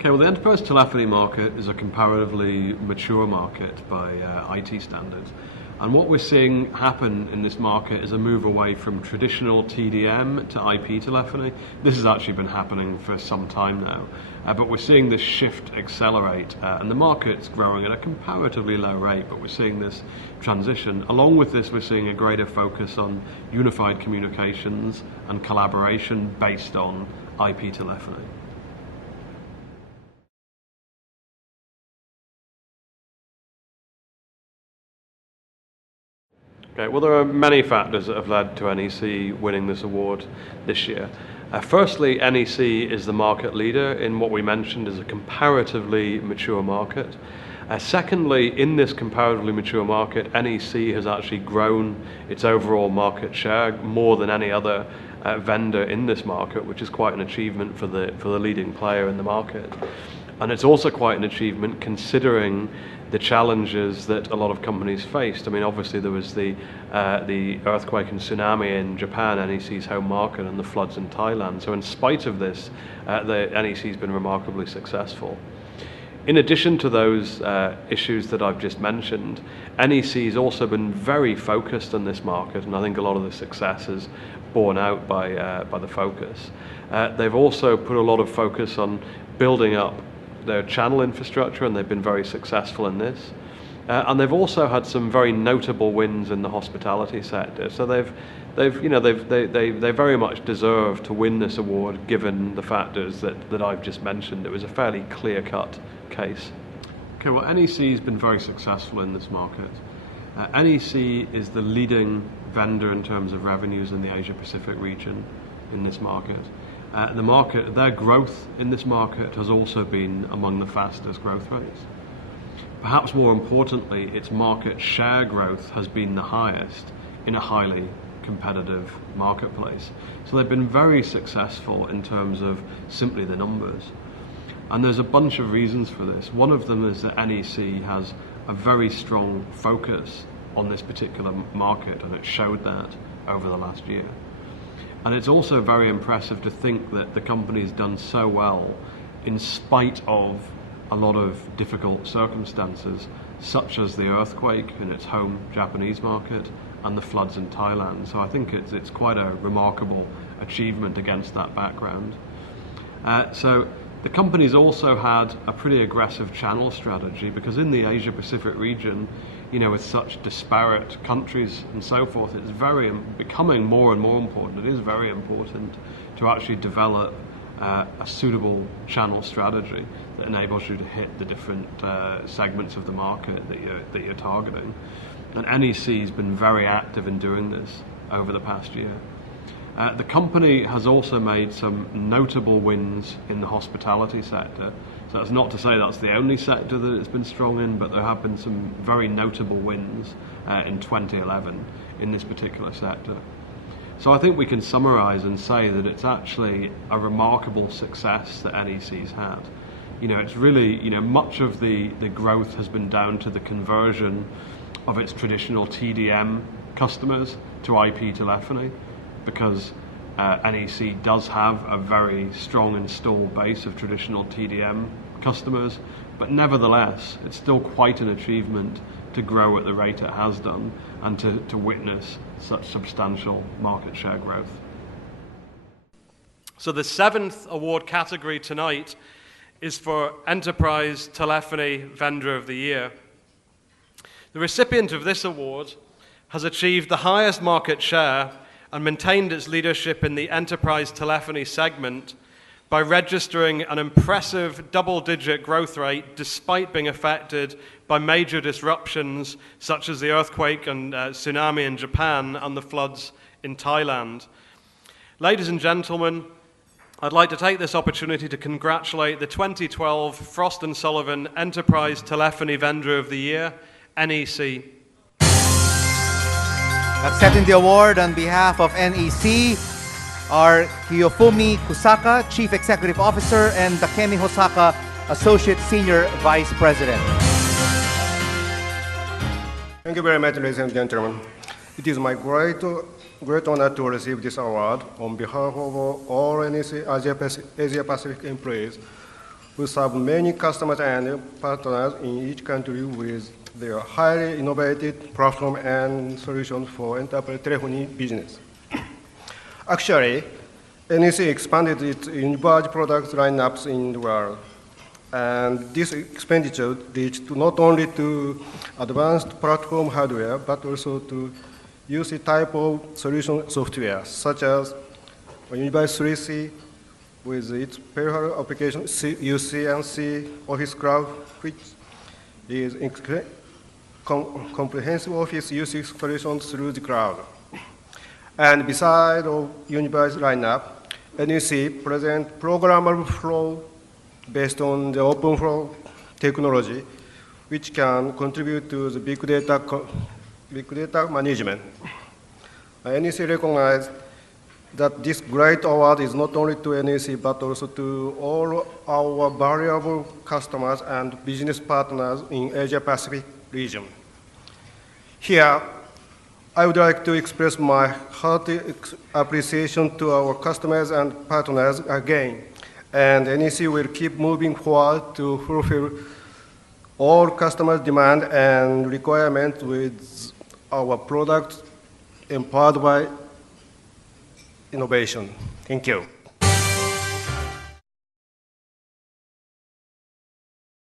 Okay, well, the enterprise telephony market is a comparatively mature market by IT standards. And what we're seeing happen in this market is a move away from traditional TDM to IP telephony. This has actually been happening for some time now. But we're seeing this shift accelerate, and the market's growing at a comparatively low rate, but we're seeing this transition. Along with this, we're seeing a greater focus on unified communications and collaboration based on IP telephony. Okay, well, there are many factors that have led to NEC winning this award this year. Firstly, NEC is the market leader in what we mentioned is a comparatively mature market. Secondly, in this comparatively mature market, NEC has actually grown its overall market share more than any other vendor in this market, which is quite an achievement for the leading player in the market. And it's also quite an achievement considering the challenges that a lot of companies faced. I mean, obviously there was the earthquake and tsunami in Japan, NEC's home market, and the floods in Thailand. So in spite of this, the NEC's been remarkably successful. In addition to those issues that I've just mentioned, NEC's also been very focused on this market, and I think a lot of the success is borne out by the focus. They've also put a lot of focus on building up their channel infrastructure, and they've been very successful in this. And they've also had some very notable wins in the hospitality sector. So they very much deserve to win this award, given the factors that I've just mentioned. It was a fairly clear-cut case. Okay, well, NEC has been very successful in this market. NEC is the leading vendor in terms of revenues in the Asia-Pacific region in this market. Their growth in this market has also been among the fastest growth rates. Perhaps more importantly, its market share growth has been the highest in a highly competitive marketplace. So they've been very successful in terms of simply the numbers. And there's a bunch of reasons for this. One of them is that NEC has a very strong focus on this particular market, and it showed that over the last year. And it's also very impressive to think that the company's done so well in spite of a lot of difficult circumstances, such as the earthquake in its home Japanese market and the floods in Thailand. So I think it's quite a remarkable achievement against that background. So the company's also had a pretty aggressive channel strategy, because in the Asia-Pacific region, with such disparate countries and so forth, it's becoming more and more important. It is very important to actually develop a suitable channel strategy that enables you to hit the different segments of the market that you're targeting. And NEC has been very active in doing this over the past year. The company has also made some notable wins in the hospitality sector. So that's not to say that's the only sector that it's been strong in, but there have been some very notable wins in 2011 in this particular sector. So I think we can summarize and say that it's actually a remarkable success that NEC's had. It's really, much of the growth has been down to the conversion of its traditional TDM customers to IP telephony, because NEC does have a very strong installed base of traditional TDM customers, but nevertheless, it's still quite an achievement to grow at the rate it has done and to witness such substantial market share growth. So the 7th award category tonight is for Enterprise Telephony Vendor of the Year. The recipient of this award has achieved the highest market share and maintained its leadership in the enterprise telephony segment by registering an impressive double-digit growth rate despite being affected by major disruptions such as the earthquake and tsunami in Japan and the floods in Thailand. Ladies and gentlemen, I'd like to take this opportunity to congratulate the 2012 Frost & Sullivan Enterprise Telephony Vendor of the Year, NEC. Accepting the award on behalf of NEC are Kiyofumi Kusaka, Chief Executive Officer, and Takemi Hosaka, Associate Senior Vice President. Thank you very much, ladies and gentlemen. It is my great honor to receive this award on behalf of all NEC Asia Pacific employees who serve many customers and partners in each country with their highly innovative platform and solutions for enterprise telephony business. Actually, NEC expanded its universal products lineups in the world. And this expenditure reached not only to advanced platform hardware, but also to UC type of solution software, such as Universe 3C with its peripheral application, UC and C Office Cloud, which is comprehensive Office UC solutions through the cloud. And beside of Universe lineup, NEC presents programmable flow based on the open flow technology, which can contribute to the big data management. NEC recognized that this great award is not only to NEC, but also to all our valuable customers and business partners in Asia-Pacific region. Here, I would like to express my hearty appreciation to our customers and partners again. And NEC will keep moving forward to fulfill all customers' demand and requirements with our products empowered by innovation. Thank you.